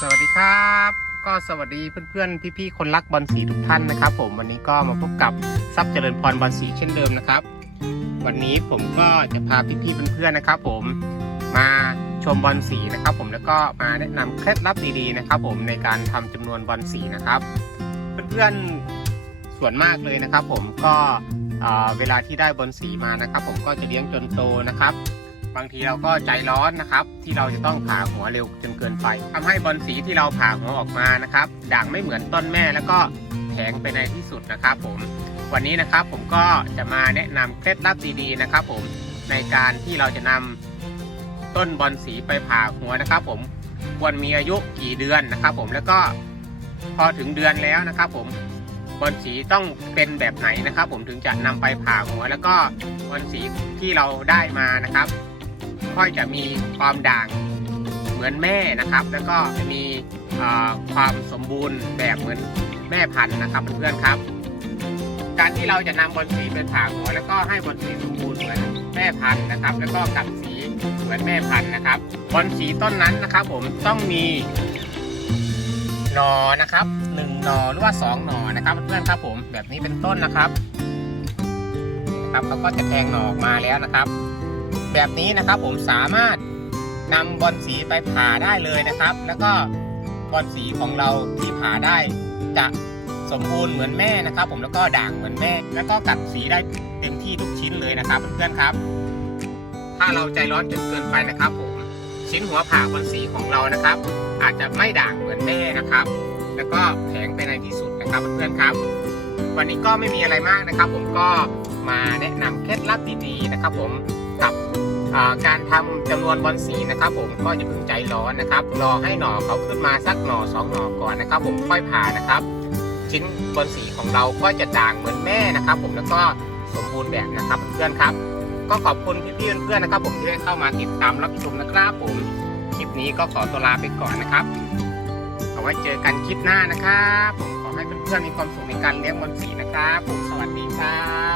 สวัสดีครับ ก็สวัสดีเพื่อนๆ พี่ๆ คนรักบอลสีทุกท่านนะครับ ผมวันนี้ก็มาพบกับซับเจริญพรบอลสีเช่นเดิมนะครับ วันนี้ผมก็จะพาพี่ๆเพื่อนๆนะครับ ผมมาชมบอลสีนะครับ ผมแล้วก็มาแนะนำเคล็ดลับดีๆนะครับ ผมในการทำจำนวนบอลสีนะครับ เพื่อนๆส่วนมากเลยนะครับ ผมก็เวลาที่ได้บอลสีมานะครับ ผมก็จะเลี้ยงจนโตนะครับ บางทีเราก็ใจร้อนนะครับ ที่เราจะต้องผ่าหัวเร็วจนเกินไปทำให้บอลสีที่เราผ่าหัวออกมานะครับด่างไม่เหมือนต้นแม่แล้วก็แข็งไปในที่สุดนะครับผมวันนี้นะครับผมก็จะมาแนะนำเคล็ดลับดีๆนะครับ ผมในการที่เราจะนำต้นบอลสีไปผ่าหัวนะครับ ผมควรมีอายุกี่เดือนนะครับ ผมแล้วก็พอถึงเดือนแล้วนะครับ ผมบอลสีต้องเป็นแบบไหนนะครับ ผมถึงจะนำไปผ่าหัวแล้วก็บอลสีที่เราได้มานะครับ ค่อยจะมีความด่างเหมือนแม่นะครับ แล้วก็มีความสมบูรณ์แบบเหมือนแม่พันธุ์นะครับเพื่อนๆครับ การที่เราจะนำบอลสีไปผ่าหัวแล้วก็ให้บอลสีสมบูรณ์เหมือนแม่พันธุ์นะครับ แล้วก็กัดสีเหมือนแม่พันธุ์นะครับบอลสีต้นนั้นนะครับ ผมต้องมีหนอนะครับหนึ่งหนอหรือว่าสองหนอนะครับเพื่อนๆครับผมแบบนี้เป็นต้นนะครับนะครับเขาก็จะแทงหนอออกมาแล้วนะครับ แบบนี้นะครับผมสามารถนำบอลสีไปผ่าได้เลยนะครับ แล้วก็บอลสีของเราที่ผ่าได้จะสมบูรณ์เหมือนแม่นะครับ ผมแล้วก็ด่างเหมือนแม่ แล้วก็กัดสีได้เต็มที่ทุกชิ้นเลยนะครับเพื่อนๆครับ ถ้าเราใจร้อนจนเกินไปนะครับผมชิ้นหัวผ่าบอลสีของเรานะครับ อาจจะไม่ด่างเหมือนแม่นะครับ แล้วก็แข็งไปในที่สุดนะครับเพื่อนๆครับ วันนี้ก็ไม่มีอะไรมากนะครับ ผมก็มาแนะนำเคล็ดลับดีๆนะครับ ผม การทำจำนวนบอลสีนะครับ ผมก็อย่าเพิ่งใจร้อนนะครับ รอให้หน่อเขาขึ้นมาสักหน่อสองหน่อก่อนนะครับ ผมค่อยผ่านะครับ ชิ้นบอลสีของเราก็จะด่างเหมือนแม่นะครับ ผมแล้วก็สมบูรณ์แบบนะครับเพื่อนครับ ก็ขอบคุณพี่ๆเพื่อนๆนะครับ ผมที่ได้เข้ามาติดตามรับชมนะครับผมคลิปนี้ก็ขอตัวลาไปก่อนนะครับเอาไว้เจอกันคลิปหน้านะครับ ผมขอให้เพื่อนๆมีความสุขในการเลี้ยงบอลสีนะครับ ผมสวัสดีครับ